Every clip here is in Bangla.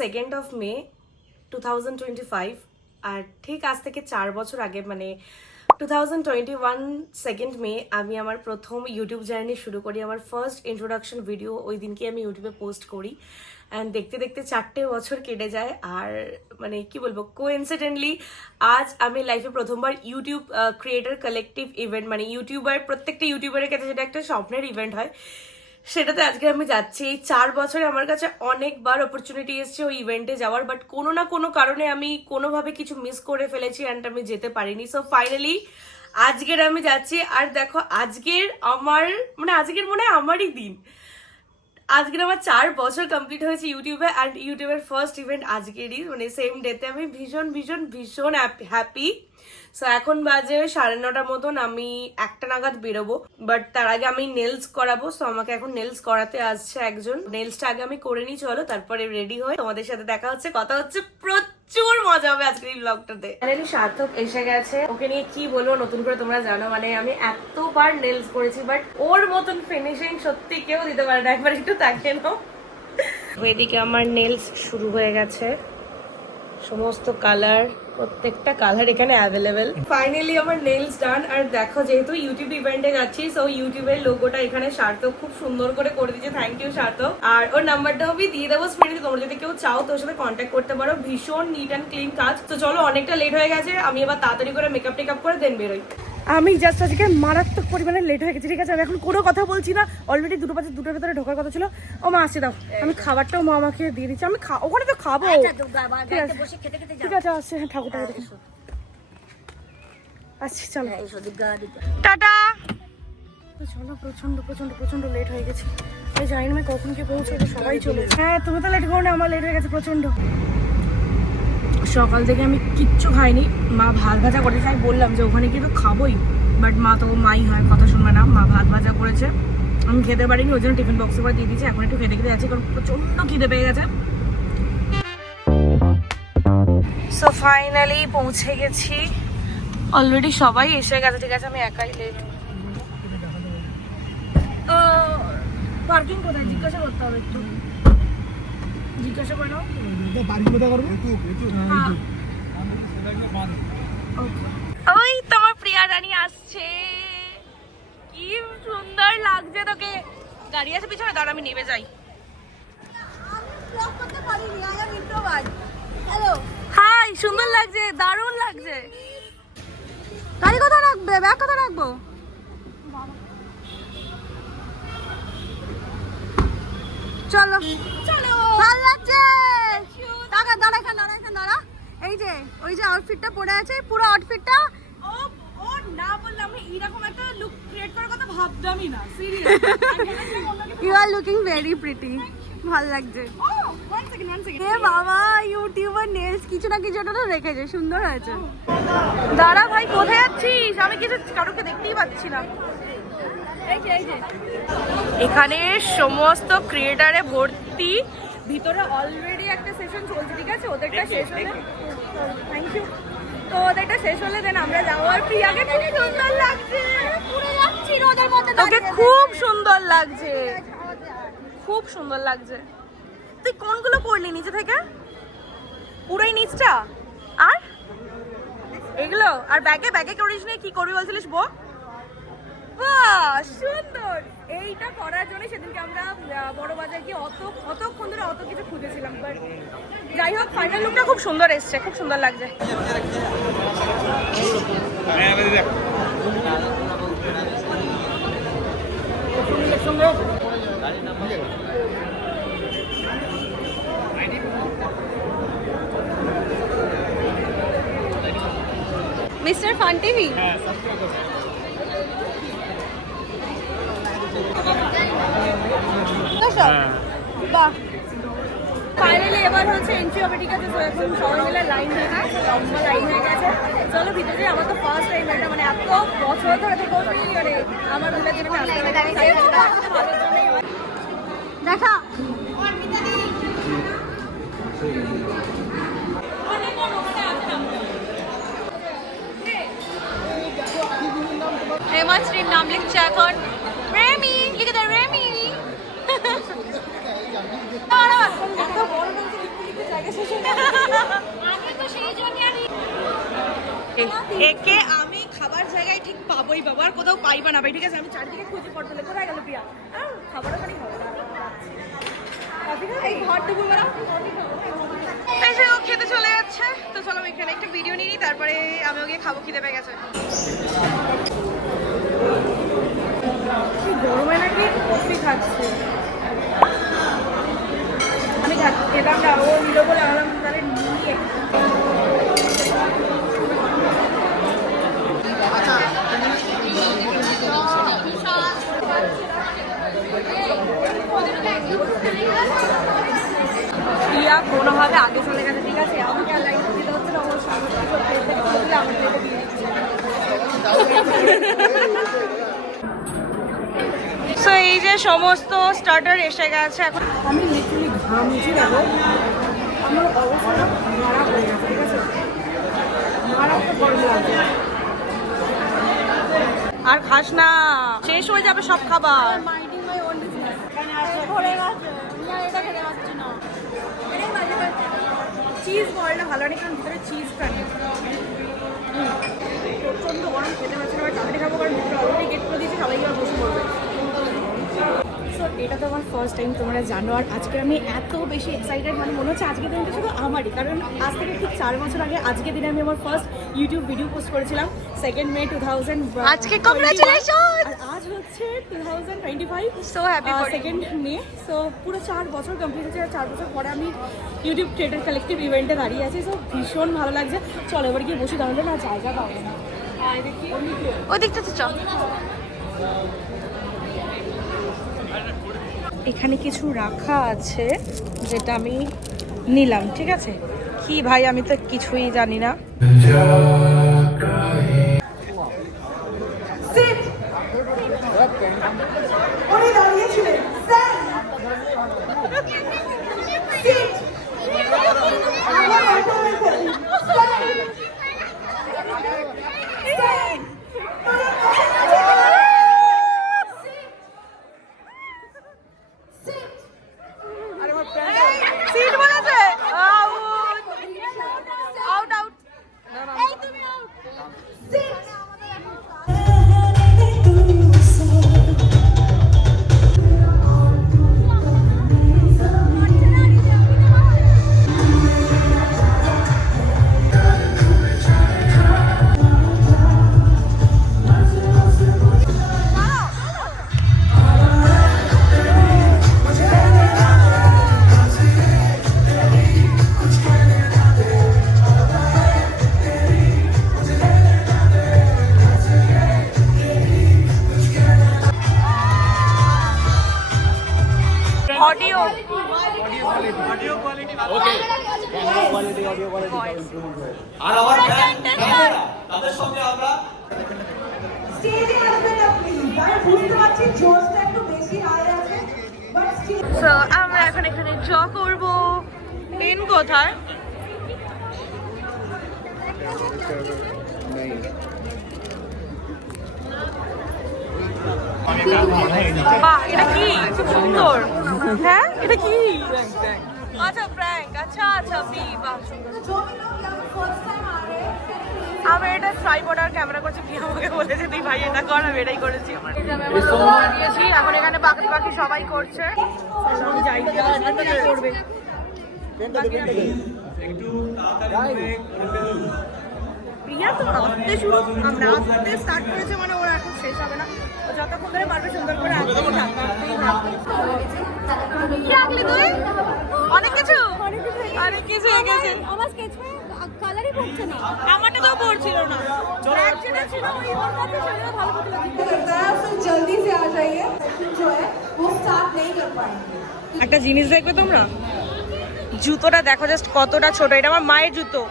Second of May two thousand twenty five আর ঠিক আজ থেকে চার বছর আগে মানে two thousand twenty one second May আমি আমার প্রথম ইউটিউব জার্নি শুরু করি। আমার ফার্স্ট ইন্ট্রোডাকশন ভিডিও ওই দিনকে আমি ইউটিউবে পোস্ট করি। অ্যান্ড দেখতে দেখতে চারটে বছর কেটে যায়। আর মানে কি বলব কোইন্সিডেন্টলি আজ আমি লাইফে প্রথমবার ইউটিউব ক্রিয়েটার কালেকটিভ ইভেন্ট মানে ইউটিউবার প্রত্যেকটা ইউটিউবারের কাছে যেটা একটা স্বপ্নের ইভেন্ট হয়। সেটাতে আজকে আমি যাচ্ছি। এই চার বছরে আমার কাছে অনেকবার অপরচুনিটি এসছে ওই ইভেন্টে যাওয়ার বাট কোনো না কোনো কারণে আমি কোনোভাবে কিছু মিস করে ফেলেছি অ্যান্ড আমি যেতে পারিনি। সো ফাইনালি আজকের আমি যাচ্ছি, আর দেখো আজকের আমার মানে আজকের মনে হয় আমারই দিন। আজকের আমার চার বছর কমপ্লিট হয়েছে ইউটিউবে অ্যান্ড ইউটিউবের ফার্স্ট ইভেন্ট আজকেরই মানে সেম ডেতে আমি ভীষণ ভীষণ ভীষণ হ্যাপি সো এখন বাজে সাড়ে নটার মতন, আমি একটা নাগাদ বেরোবো বাট তার আগে আমি নেলস করাবো সো আমাকে এখন নেলস করাতে আসছে একজন। নেলসটা আগে আমি করে নিই, চলো, তারপরে রেডি হয়ে তোমাদের সাথে দেখা হচ্ছে, কথা হচ্ছে, প্রচুর মজা হবে আজকের এই ব্লগটাতে ফাইনালি সার্থক এসে গেছে। ওকে নিয়ে কি বলব, নতুন করে তোমরা জানো মানে আমি এতবার নেলস করেছি বাট ওর মতন ফিনিশিং সত্যি কেউ দিতে পারে না। একবার একটু তাকিয়ে নাও। এদিকে আমার নেলস শুরু হয়ে গেছে। সমস্ত কালার প্রত্যেকটা কালার এখানে অ্যাভেলেবেল ফাইনালি আমার নেলস ডান আর দেখো, যেহেতু ইউটিউব ইভেন্টে যাচ্ছি সো ইউটিউবের লোগোটা এখানে সার্থক খুব সুন্দর করে করে দিয়েছে। থ্যাংক ইউ সার্থক। আর ওর নাম্বারটাও আমি দিয়ে দেবো স্ক্রিনে তোমরা যদি কেউ চাও, তোর সাথে কন্ট্যাক্ট করতে পারো। ভীষণ নিট অ্যান্ড ক্লিন কাজ। তো চলো, অনেকটা লেট হয়ে গেছে। আমি এবার তাড়াতাড়ি করে মেকআপ টেকআপ করে দেন বেরোই। আমি জাস্ট আজকে মারাত্মক পরিমাণে লেট হয়ে গেছি ঠিক আছে? আমি এখন কোনো কথা বলছি না। অলরেডি দুটো পাঁচে দুটোর ভেতরে ঢোকার কথা ছিল। ও মা আসছে দাও। আমি খাবারটাও মা আমাকে দিয়ে দিচ্ছি। আমি ওখানে তো খাব। ঠিক আছে। ঠিক আছে আসছে। হ্যাঁ ঠাকুরটা দেখে আসছি চলো। টাটা! তো চলো প্রচণ্ড প্রচণ্ড প্রচণ্ড লেট হয়ে গেছে। আমি জানি না আমি কখন কি পৌঁছবো সবাই চলে হ্যাঁ তুমি তো লেট করো না আমার লেট হয়ে গেছে প্রচণ্ড সকাল থেকে আমি কিচ্ছু খাইনি। মা ভাত ভাজা করেছে, আমি বললাম যে ওখানে কিন্তু খাবোই। বাট মা তো মাই হয়, কথা শুনবে না। মা ভাত ভাজা করেছে। আমি খেতে পারিনি, ওই জন্য টিফিন বক্সে করে দিয়ে দিয়েছি। এখন একটু খেতে খেতে যাচ্ছি, কারণ প্রচণ্ড খিদে পেয়ে গেছে। সো ফাইনালি পৌঁছে গেছি। অলরেডি সবাই এসে গেছে, ঠিক আছে, আমি একাই লেট পার্কিং কোথায়? জিজ্ঞাসা করতে হবে একটু। জিজ্ঞাসা করে। নাও পার্কিং কোথায় করব? ইউটিউব ইউটিউব হ্যাঁ। ওই তোমার প্রিয়া রানী আসছে। কি সুন্দর লাগছে তোকে। গাড়ি আছে পিছনে দাঁড়া আমি নেমে যাই। হাই সুন্দর লাগছে দারুণ লাগছে। গাড়ি কোথায় রাখবে? ব্যাগ কোথায় রাখব? চলো। ভালো লাগছে। দাঁড়া দাঁড়া এখানে দাঁড়া এখানে দাঁড়া। এই যে ওই যে আউটফিটটা পরে আছে পুরো আউটফিটটা ও ও না বললে আমি এরকম একটা লুক ক্রিয়েট করার কথা ভাবতামই না serious you are looking very pretty ভালো লাগছে। এ বাবা ইউটিউবার নেলস কিছু না কিছু রেখেছে সুন্দর হয়েছে। দাঁড়া ভাই কোথায় যাচ্ছিস? আমি কিছু কারোকে দেখতেই পাচ্ছি না। এখানে সমস্ত ক্রিয়েটারে ভর্তি ভিতরে অলরেডি একটা সেশন চলছে ঠিক আছে? ওদেরটা শেষ হলে থ্যাংক ইউ তো ওদেরটা শেষ হলে দেন আমরা যাব। আর প্রিয়াকে খুব সুন্দর লাগছে। পুরো যাচ্ছি ওদের মধ্যে তোকে খুব সুন্দর লাগছে। খুব সুন্দর লাগছে। তুই কোনগুলো পরলি নিচে থেকে? পুরোই নিচটা? আর? এগুলো? আর ব্যাগে ব্যাগে করিস নি? কি করবি বলছিলিস বো বাহ সুন্দর। এইটা করার জন্য সেদিনকে আমরা বড় বাজার গিয়ে অত, অতক্ষণ ধরে অত কিছু খুঁজেছিলাম বাট যাই হোক ফাইনাল লুকটা খুব সুন্দর এসছে, খুব সুন্দর লাগছে। মিস্টার ফান টিভি বাহ। ফাইনালি এবার হচ্ছে এন্ট্রি হবে ঠিক আছে তো এখন সবাই মিলে লাইন হয়ে গেছে লম্বা লাইন হয়ে গেছে। চলো ভিতরে যাই, আমার তো ফার্স্ট টাইম এটা মানে এত বছর ধরে তো কোনোদিনই মানে আমার ভালোর জন্যই দেখা। হেমাশ্রীর নাম লিখছে এখন রেমি লিখে দাও রেমি এত বড় নাম তো লিখতে লিখতে জায়গা শেষ হয়ে গেছে। আমি তো সেই জন্য আমি একে আমি খাবার জায়গায় ঠিক পাবোই বাবা আর কোথাও পাইবা না ভাই ঠিক আছে? আমি চারদিকে খুঁজে পড়তে কোথায় গেল প্রিয়া? খাবার ওখানেই হবে না। কফি খাও? এই ঘর ও খেতে চলে যাচ্ছে। তো চলো এখানে একটা ভিডিও নিয়ে নিই তারপরে আমি ওকে খাব খিদে পেয়ে গেছে। গরমে নাকি কফি খাচ্ছে আমি খা- খেলাম না ও নিল বলে আলাম তাহলে নিয়ে প্রিয়া কোনোভাবে আগে চলে গেছে ঠিক আছে? আমাকে আর লাইন দিতে হচ্ছে না ওর আমার দিয়ে দিচ্ছে সো এই যে সমস্ত স্টার্টার এসে গেছে এখন আমি লিটারালি ঘামছি দেখো। আমার অবস্থা খারাপ হয়ে গেছে ঠিক আছে? মারাত্মক গরম লাগছে। আর খাস না। শেষ হয়ে যাবে সব খাবার। মাইন্ডিং মাই ওন বিজনেস ভরে গেছে আমি আর এটা খেতে পারছি না চিজ বলটা ভালো নেই কারণ ভিতরে নেই। হুম। প্রচণ্ড গরম খেতে পারছি না তাড়াতাড়ি খাব কারণ ভিতরে অলরেডি গেট করে দিয়েছি সবাই এবার বসে পড়বে। So, এটা তো আমার ফার্স্ট টাইম তোমরা জানো আর আজকে আমি এত বেশি এক্সাইটেড মানে মনে হচ্ছে আজকের দিনটা শুধু আমারই কারণ আজ থেকে ঠিক চার বছর আগে আজকের দিনে আমি আমার ফার্স্ট ইউটিউব ভিডিও পোস্ট করেছিলাম সেকেন্ড মে টু থাউজেন্ড আজকে আজ হচ্ছে two thousand twenty five happy second May so পুরো চার বছর কমপ্লিট হচ্ছে আর চার বছর পরে আমি ইউটিউব ক্রিয়েটার কালেক্টিভ ইভেন্টে দাঁড়িয়ে আছে সো ভীষণ ভালো লাগছে। চলো এবার গিয়ে বসে দাঁড়ালে না জায়গা পাবো না। ওই দিকটা তো চল। এখানে কিছু রাখা আছে যেটা আমি নিলাম ঠিক আছে? কি ভাই আমি তো কিছুই জানি না। বাহ এটা কি খুব সুন্দর হ্যাঁ এটা কি আচ্ছা প্র্যাঙ্ক আচ্ছা আচ্ছা বি বাহ সুন্দর जो भी लोग यहाँ फर्स्ट टाइम आ रहे हैं আমি এটা ট্রাইপড আর ক্যামেরা করছি কি আমাকে বলেছে তুই ভাই এটা কর আমি এটাই করেছি দিয়েছি এখন এখানে বাকি বাকি সবাই করছে আমি যাই না করবে প্রিয়া তো আসতে শুরু আমরা আসতে স্টার্ট করেছে মানে ওরা এখন শেষ হবে না ও যতক্ষণ ধরে পারবে সুন্দর করে আসতেই থাকবে আসতেই থাকবে কি আঁকলি তুই অনেক কিছু অনেক কিছু এঁকেছি আমার স্কেচ কালারই পড়ছে না আমারটা তো পড়ছিল না ব্ল্যাক যেটা ছিল ওই ওর মধ্যে সেটা ভালো করতে লাগছে करता है तो जल्दी से आ जाइए सेशन जो है वो स्टार्ट नहीं कर पाएंगे একটা জিনিস দেখবে তোমরা জুতোটা দেখো জাস্ট কতটা ছোট এটা আমার মায়ের জুতো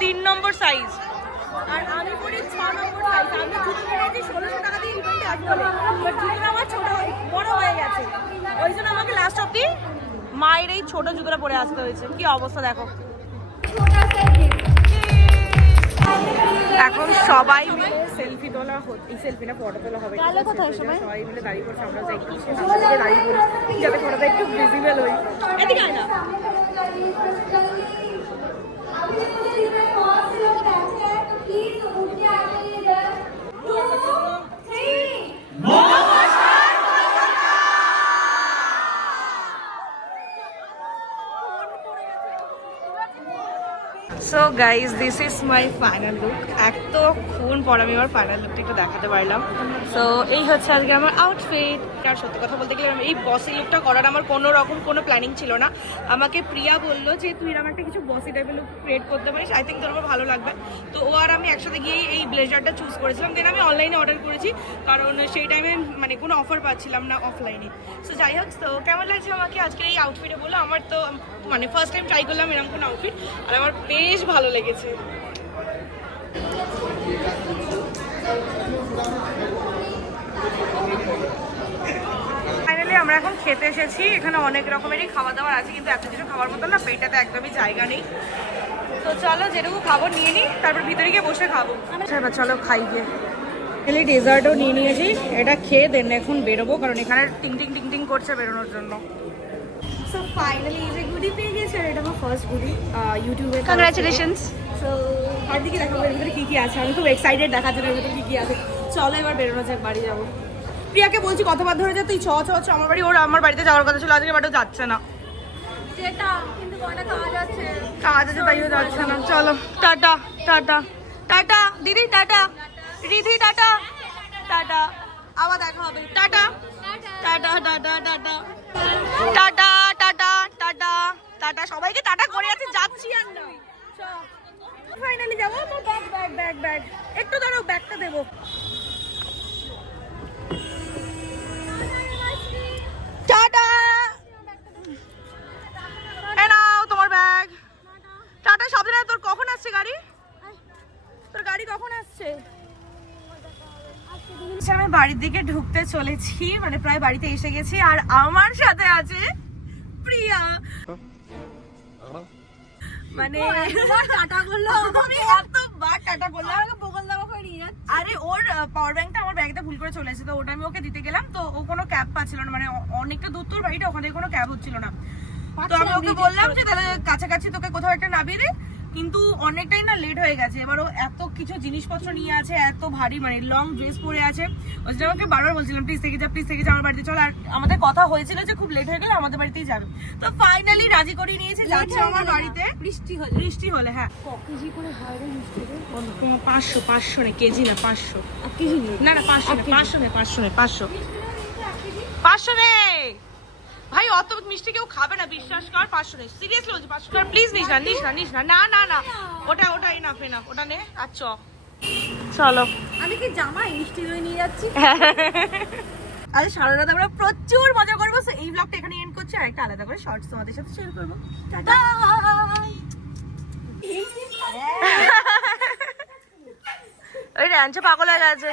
তিন নম্বর সাইজ আর আমি পড়ি ছ নম্বর সাইজ আমি জুতো কিনেছি ষোলোশো টাকা দিয়ে ইভেন্টে আসব বলে বাট জুতোটা আমার ছোট বড় হয়ে গেছে। ওই জন্য আমাকে লাস্ট অব্দি মায়ের এই ছোট জুতোটা পরে আসতে হয়েছে। কি অবস্থা দেখো। এখন সবাই মিলে সেলফি তোলা এই সেলফি না ফটো তোলা হবে। সবাই? সবাই মিলে দাঁড়িয়ে পড়ছে আমরা যাই একটু দাঁড়িয়ে পড়ি যাতে ফটোটা একটু ভিজিবল হই এদিকে please, Uttiya, so guys this is my final look এতক্ষণ পর আমি আমার ফাইনাল লুকটা একটু দেখাতে পারলাম। সো এই হচ্ছে আজকে আমার আউটফিট আর সত্যি কথা বলতে গেলে এই বসি লুকটা করার আমার কোনো রকম কোনো প্ল্যানিং ছিল না। আমাকে প্রিয়া বলল যে, তুই এরকম একটা কিছু বসি টাইপের লুক ক্রিয়েট করতে পারিস? আই থিঙ্ক তোর আমার ভালো লাগবে। তো ও আর আমি একসাথে গিয়ে এই ব্লেজারটা চুজ করেছিলাম। দেন আমি অনলাইনে অর্ডার করেছি। কারণ সেই টাইমে মানে কোনো অফার পাচ্ছিলাম না অফলাইনে সো যাই হোক তো কেমন লাগছে আমাকে আজকে এই আউটফিটে বলো? আমার তো মানে ফার্স্ট টাইম ট্রাই করলাম এরকম কোনো আউটফিট আর আমার বেশ ভালো লেগেছে। ফাইনালি আমরা এখন খেতে এসেছি। এখানে অনেক রকমেরই খাওয়া দাওয়ার আছে, কিন্তু এত কিছু খাওয়ার মতো না পেটটাতে একদমই জায়গা নেই। তো চলো যেটুকু খাব নিয়ে নিই, তারপর ভিতরে গিয়ে বসে খাব। আচ্ছা এবার চলো খাই গিয়ে। এলি ডেজার্টও নিয়ে নিয়েছি। এটা খেয়ে দেন এখন বেরোবো, কারণ এখানে টিং টিং টিং টিং করছে বেরোনোর জন্য। সো ফাইনালি এই যে গুডি পেয়ে গেছে আর এটা আমার ফার্স্ট গুডি ইউটিউবে কংগ্রাচুলেশনস সো আর দিকে দেখাবো এর ভিতরে কী কী আছে। আমি খুব এক্সাইটেড জন্য এর ভিতরে কী কী আছে। চলো এবার বেরোনো যাক বাড়ি যাব। প্রিয়াকে বলছি কতবার ধরে যে তুই ছ ছ ছ আমার বাড়ি ওর আমার বাড়িতে যাওয়ার কথা ছিল আজকে বাড়িতে যাচ্ছে না। যেটা কিন্তু কটা কাজ আছে। কাজ আছে তাইও যাচ্ছে না। চলো। টাটা টাটা টাটা দিদি টাটা রিধি টাটা টাটা আবার দেখা হবে। Ta-ta. Ta-ta ta-ta ta-ta ta-ta. Ta-ta সবাইকে টাটা করে আছে যাচ্ছি আর না ফাইনালি যাব তো ব্যাগ ব্যাগ ব্যাগ ব্যাগ একটু দাঁড়াও ব্যাগটা দেবো। টাটা! এ নাও তোমার ব্যাগ টাটা সাবধানে তোর কখন আসছে গাড়ি? তোর গাড়ি কখন আসছে? আচ্ছা, আমি বাড়ির দিকে ঢুকতে চলেছি মানে প্রায় বাড়িতে এসে গেছি আর আমার সাথে আছে প্রিয়া। মানে টাটা করল টাটা আমাকে। বগল দাবা করে নিয়ে যাচ্ছে। আরে ওর পাওয়ার ব্যাংকটা আমার ব্যাগটা ভুল করে চলে এসেছে তো ওটা আমি ওকে দিতে গেলাম তো ও কোনো ক্যাব পাচ্ছিল না মানে অনেকটা দূর তোর বাড়িটা ওখানে কোনো ক্যাব হচ্ছিল না। তো আমি ওকে বললাম যে তাহলে কাছাকাছি তোকে কোথাও একটা নামিয়ে দে কিন্তু অনেকটাই না লেট হয়ে গেছে। এবার ও এত কিছু জিনিসপত্র নিয়ে আছে এত ভারী মানে লং ড্রেস পরে আছে। ওই জন্য আমাকে বারবার বলছিলাম প্লিজ থেকে যা প্লিজ থেকে যা আমার বাড়িতে চল। আর আমাদের কথা হয়েছিল যে খুব লেট হয়ে গেলে আমাদের বাড়িতেই যাবে। তো ফাইনালি রাজি করিয়ে নিয়েছে যাচ্ছে আমার বাড়িতে। বৃষ্টি হলে। বৃষ্টি হলে হ্যাঁ। কেজি করে হয় পাঁচশো পাঁচশো না কেজি না পাঁচশো। নেই। না না পাঁচশো পাঁচশো নেই পাঁচশো নেই পাঁচশো। পাঁচশো নেই অত মিষ্টি কেউ খাবে না বিশ্বাস কর পাঁচশো নেই। সিরিয়াসলি বলছি পাঁচশো কর প্লিজ নিস না নিস না নিস না না না না। ওটা ওটা এনাফ এনাফ ওটা নে আচ্ছা চলো। আমি কি জামাই? মিষ্টি দই নিয়ে যাচ্ছি। আজ সারা রাত আমরা প্রচুর মজা করব। এই ব্লগটা এখানে এন্ড করছি। আর একটা আলাদা করে শর্টস তোমাদের সাথে শেয়ার করব। ওই র্যাঞ্চে পাগল হয়ে গেছে।